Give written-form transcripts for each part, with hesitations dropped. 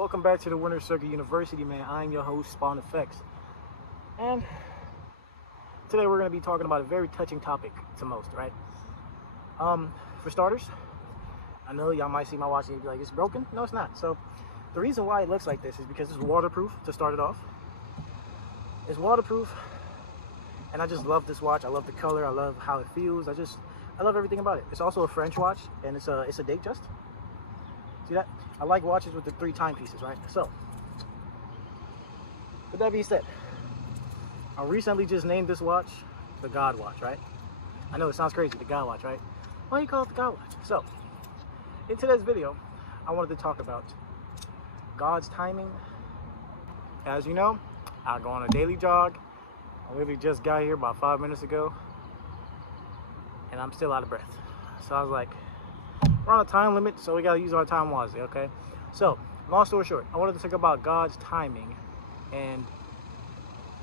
Welcome back to the Winter Circle University, man. I'm your host, Spawn Effects. And today we're going to be talking about a very touching topic to most, right? For starters, I know y'all might see my watch and be like, it's broken. No, it's not. So the reason why it looks like this is because it's waterproof to start it off. It's waterproof, and I just love this watch. I love the color. I love how it feels. I love everything about it. It's also a French watch, and it's a Datejust. See that? I like watches with the 3 timepieces, right? So, with that being said, I recently just named this watch the God Watch, right? I know it sounds crazy, the God Watch, right? Why do you call it the God Watch? So, in today's video, I wanted to talk about God's timing. As you know, I go on a daily jog. I literally just got here about 5 minutes ago, and I'm still out of breath. So I was like, we're on a time limit, so we gotta use our time wisely, okay? So, long story short, I wanted to talk about God's timing and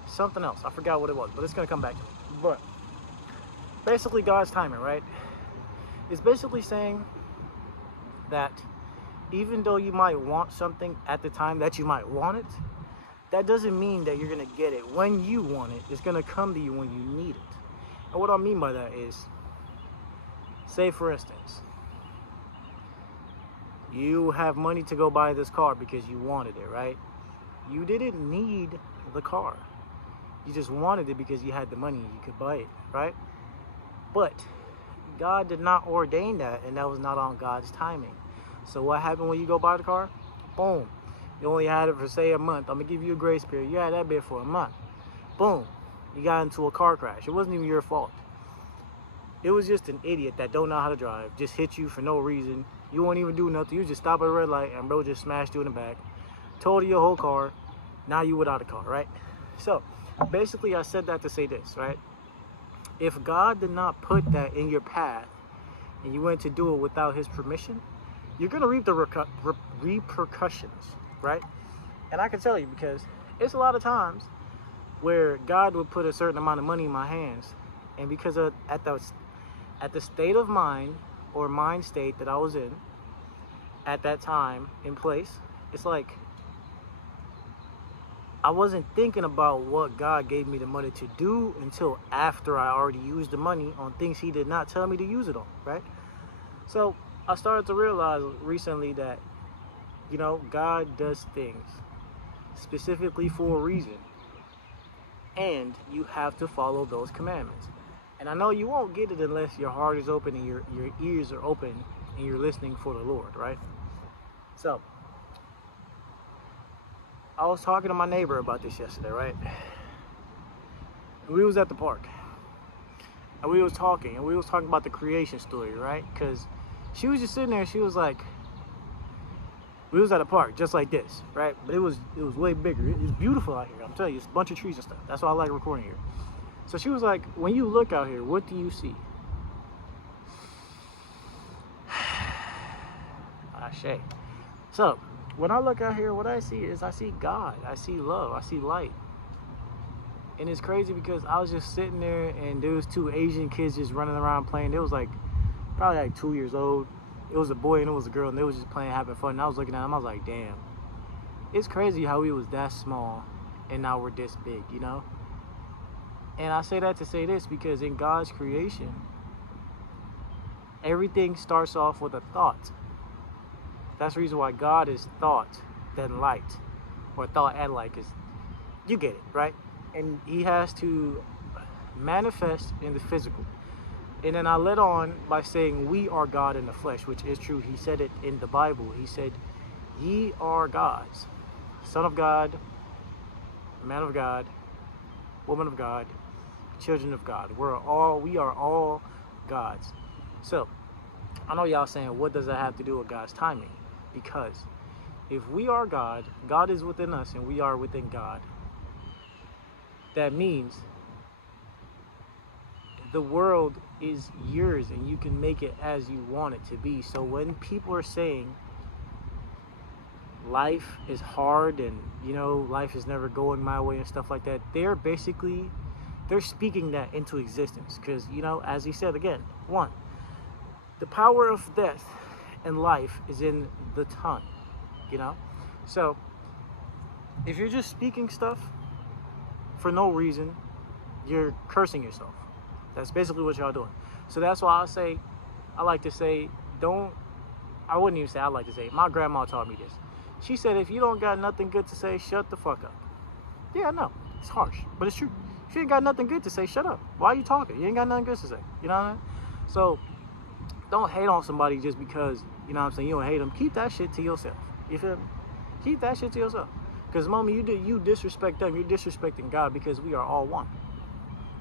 something else. I forgot what it was, but it's gonna come back to me. But basically, God's timing, right? It's basically saying that even though you might want something at the time that you might want it, that doesn't mean that you're gonna get it when you want it. It's gonna come to you when you need it. And what I mean by that is, say for instance, you have money to go buy this car because you wanted it, right? You didn't need the car. You just wanted it because you had the money and you could buy it, right? But God did not ordain that, and that was not on God's timing. So what happened when you go buy the car? Boom. You only had it for, say, a month. I'm going to give you a grace period. You had that bit for a month. Boom. You got into a car crash. It wasn't even your fault. It was just an idiot that don't know how to drive. Just hit you for no reason. You won't even do nothing. You just stop at a red light and bro just smashed you in the back. Totaled your whole car. Now you without a car, right? So, basically I said that to say this, right? If God did not put that in your path and you went to do it without his permission, you're going to reap the repercussions, right? And I can tell you because it's a lot of times where God would put a certain amount of money in my hands, and because of at the state of mind or mind state that I was in at that time in place, it's like I wasn't thinking about what God gave me the money to do until after I already used the money on things he did not tell me to use it on, right? So I started to realize recently that, you know, God does things specifically for a reason, and you have to follow those commandments. And I know you won't get it unless your heart is open and your ears are open and you're listening for the Lord, right? So, I was talking to my neighbor about this yesterday, right? And we was at the park. And we was talking about the creation story, right? Because she was just sitting there and she was like, we was at a park just like this, right? But it was way bigger. It was beautiful out here. I'm telling you, it's a bunch of trees and stuff. That's why I like recording here. So she was like, when you look out here, what do you see? Ashe. So, when I look out here, what I see is I see God. I see love. I see light. And it's crazy because I was just sitting there and there was 2 Asian kids just running around playing. They was like, probably like 2 years old. It was a boy and it was a girl, and they was just playing, having fun. And I was looking at them, I was like, damn. It's crazy how we was that small and now we're this big, you know? And I say that to say this because in God's creation, everything starts off with a thought. That's the reason why God is thought, then light. Or thought and light, because you get it, right? And he has to manifest in the physical. And then I led on by saying we are God in the flesh, which is true. He said it in the Bible. He said, ye are gods. Son of God, man of God, woman of God, children of God. We are all gods. So, I know y'all saying, what does that have to do with God's timing? Because if we are God, God is within us and we are within God. That means the world is yours and you can make it as you want it to be. So when people are saying life is hard and, you know, life is never going my way and stuff like that, they're speaking that into existence. Because, you know, as he said again, 1, the power of death and life is in the tongue, you know? So if you're just speaking stuff for no reason, you're cursing yourself. That's basically what y'all doing. So that's why I like to say, I wouldn't even say I like to say, my grandma taught me this. She said, if you don't got nothing good to say, shut the fuck up. Yeah, I know, it's harsh, but it's true. If you ain't got nothing good to say, shut up. Why are you talking? You ain't got nothing good to say. You know what I mean? So don't hate on somebody just because, you know what I'm saying, you don't hate them. Keep that shit to yourself. You feel me? Keep that shit to yourself. Because the moment you disrespect them, you're disrespecting God, because we are all one.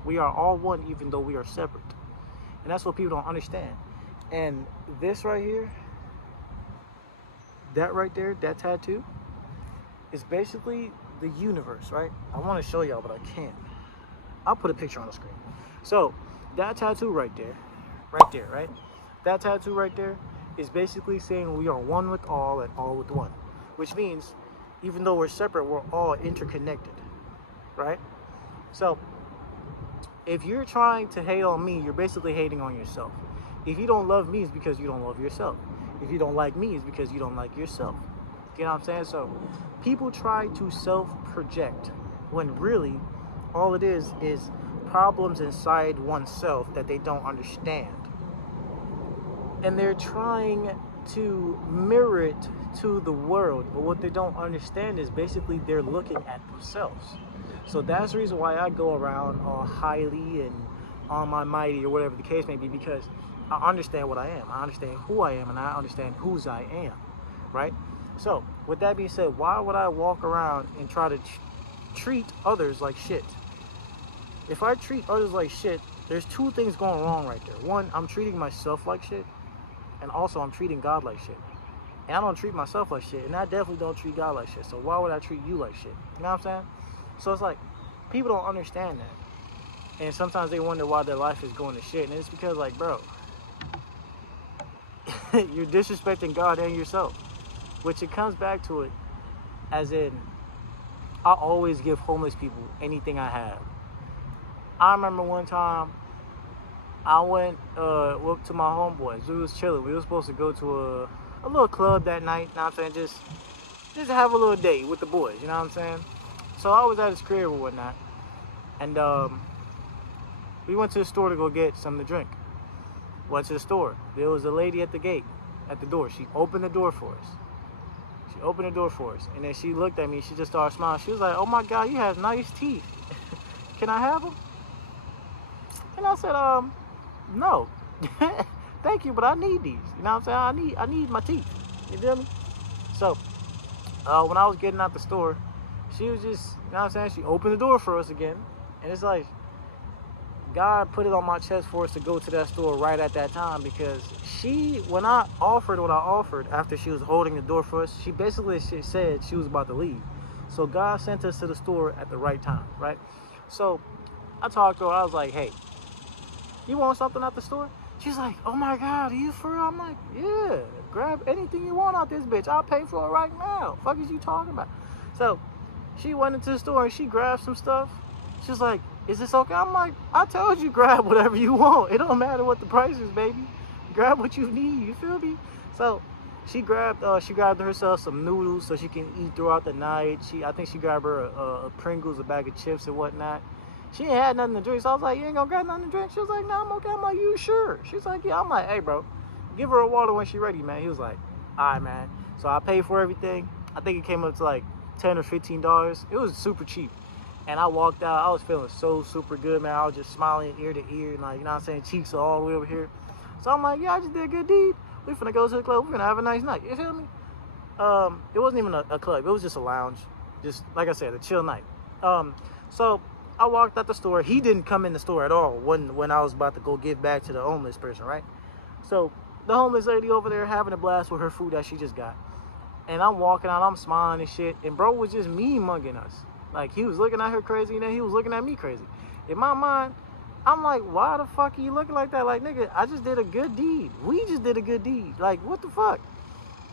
We are all one, even though we are separate. And that's what people don't understand. And this right here, that right there, that tattoo, is basically the universe, right? I want to show y'all, but I can't. I'll put a picture on the screen. So that tattoo right there, right? That tattoo right there is basically saying we are one with all and all with one. Which means, even though we're separate, we're all interconnected, right? So if you're trying to hate on me, you're basically hating on yourself. If you don't love me, it's because you don't love yourself. If you don't like me, it's because you don't like yourself. You know what I'm saying? So people try to self-project when really all it is problems inside oneself that they don't understand. And they're trying to mirror it to the world, but what they don't understand is basically they're looking at themselves. So that's the reason why I go around all highly and on my mighty or whatever the case may be, because I understand what I am. I understand who I am, and I understand whose I am, right? So with that being said, why would I walk around and try to treat others like shit? If I treat others like shit, there's two things going wrong right there. One, I'm treating myself like shit, and also I'm treating God like shit. And I don't treat myself like shit, and I definitely don't treat God like shit. So why would I treat you like shit? You know what I'm saying? So it's like, people don't understand that. And sometimes they wonder why their life is going to shit. And it's because, like, bro, you're disrespecting God and yourself. Which it comes back to it, as in, I always give homeless people anything I have. I remember one time, I went up to my homeboys. We was chilling. We were supposed to go to a little club that night. You know what I'm saying? Just have a little date with the boys. You know what I'm saying? So I was at his crib or whatnot. And we went to the store to go get something to drink. Went to the store. There was a lady at the gate, at the door. She opened the door for us. And then she looked at me. She just started smiling. She was like, "Oh my God, you have nice teeth. Can I have them?" And I said, "No, thank you, but I need these. You know what I'm saying? I need my teeth. You feel me?" So when I was getting out the store, she was just, you know what I'm saying? She opened the door for us again, and it's like, God put it on my chest for us to go to that store right at that time, because when I offered after she was holding the door for us, she said she was about to leave. So God sent us to the store at the right time, right? So I talked to her. I was like, "Hey, you want something at the store?" She's like, "Oh my God, are you for real?" I'm like, "Yeah, grab anything you want out this bitch. I'll pay for it right now. Fuck is you talking about?" So she went into the store and she grabbed some stuff. She's like, "Is this okay?" I'm like, "I told you, grab whatever you want. It don't matter what the price is, baby. Grab what you need." You feel me? So she grabbed herself some noodles so she can eat throughout the night. I think she grabbed her a Pringles, a bag of chips and whatnot. She ain't had nothing to drink, so I was like, "You ain't gonna grab nothing to drink?" She was like, "No, I'm okay." I'm like, "You sure?" She's like, "Yeah." I'm like, "Hey, bro, give her a water when she's ready, man." He was like, "All right, man." So I paid for everything. I think it came up to like $10 or $15. It was super cheap. And I walked out. I was feeling so super good, man. I was just smiling ear to ear, and like, you know what I'm saying, cheeks are all the way over here. So I'm like, "Yeah, I just did a good deed. We finna go to the club. We finna have a nice night." You feel me? It wasn't even a club. It was just a lounge. Just, like I said, a chill night. So I walked out the store. He didn't come in the store at all when I was about to go give back to the homeless person, right? So the homeless lady over there having a blast with her food that she just got. And I'm walking out, I'm smiling and shit. And bro was just mean mugging us. Like, he was looking at her crazy, and then he was looking at me crazy. In my mind, I'm like, "Why the fuck are you looking like that?" Like, nigga, I just did a good deed. We just did a good deed. Like, what the fuck?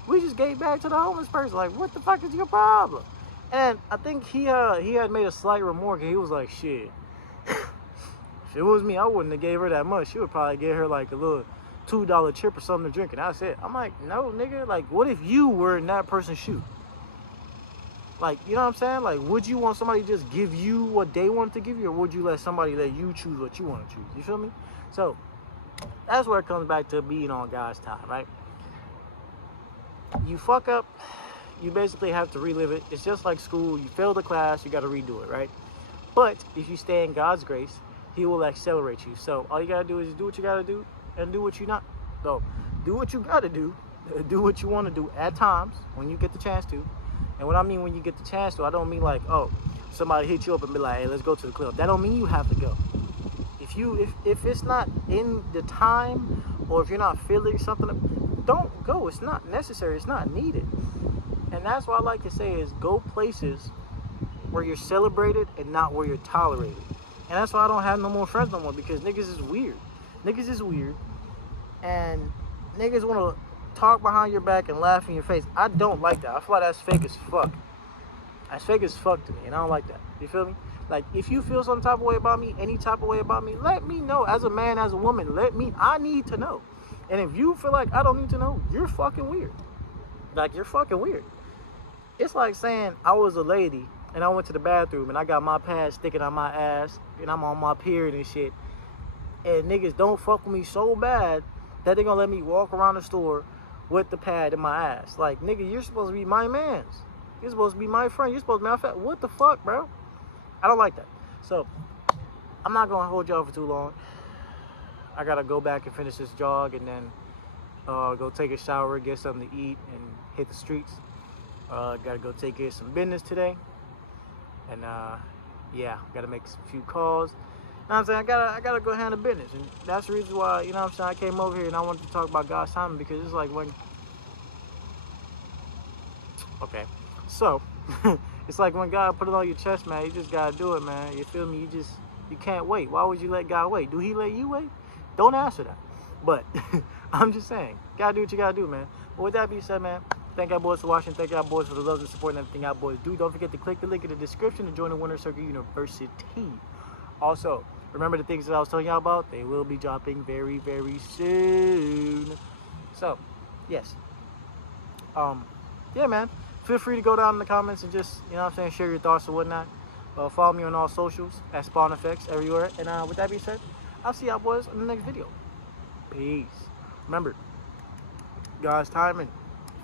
We just gave back to the homeless person. Like, what the fuck is your problem? And I think he had made a slight remark, and he was like, "Shit, if it was me, I wouldn't have gave her that much. She would probably give her like a little $2 chip or something to drink, and that's it." I'm like, "No, nigga. Like, what if you were in that person's shoe? Like, you know what I'm saying? Like, would you want somebody to just give you what they want to give you, or would you let somebody let you choose what you want to choose? You feel me? So that's where it comes back to being on God's time, right? You fuck up, you basically have to relive it. It's just like school. You fail the class, you got to redo it, right? But if you stay in God's grace, He will accelerate you. So all you got to do is do what you got to do and do what you not. So do what you got to do what you want to do at times when you get the chance to. And what I mean when you get the chance to, I don't mean like, oh, somebody hit you up and be like, hey, let's go to the club. That don't mean you have to go. If it's not in the time, or if you're not feeling something, don't go. It's not necessary. It's not needed. And that's what I like to say is go places where you're celebrated and not where you're tolerated. And that's why I don't have no more friends no more, because niggas is weird. Niggas is weird. And niggas want to talk behind your back and laugh in your face. I don't like that. I feel like that's fake as fuck. That's fake as fuck to me, and I don't like that. You feel me? Like, if you feel some type of way about me, any type of way about me, let me know. As a man, as a woman, I need to know. And if you feel like I don't need to know, you're fucking weird. Like, you're fucking weird. It's like saying I was a lady and I went to the bathroom and I got my pad sticking on my ass and I'm on my period and shit. And niggas don't fuck with me so bad that they gonna let me walk around the store with the pad in my ass. Like, nigga, you're supposed to be my mans. You're supposed to be my friend. You're supposed to be my friend. What the fuck, bro? I don't like that. So, I'm not gonna hold y'all for too long. I gotta go back and finish this jog and then go take a shower, get something to eat, and hit the streets. Gotta go take care of some business today. And yeah, gotta make a few calls. You know what I'm saying? I gotta go handle business. And that's the reason why, you know what I'm saying, I came over here and I wanted to talk about God's timing, because it's like when... Okay. So, it's like when God put it on your chest, man, you just gotta do it, man. You feel me? You can't wait. Why would you let God wait? Do He let you wait? Don't answer that. But, I'm just saying, gotta do what you gotta do, man. But with that being said, man, thank y'all boys for watching. Thank y'all boys for the love and support and everything y'all boys do. Don't forget to click the link in the description to join the Winner Circle University. Also, remember the things that I was telling y'all about? They will be dropping very, very soon. So, yes. Yeah, man. Feel free to go down in the comments and just, you know what I'm saying, share your thoughts or whatnot. Follow me on all socials at Spawn Effects everywhere. And with that being said, I'll see y'all boys in the next video. Peace. Remember, God's timing.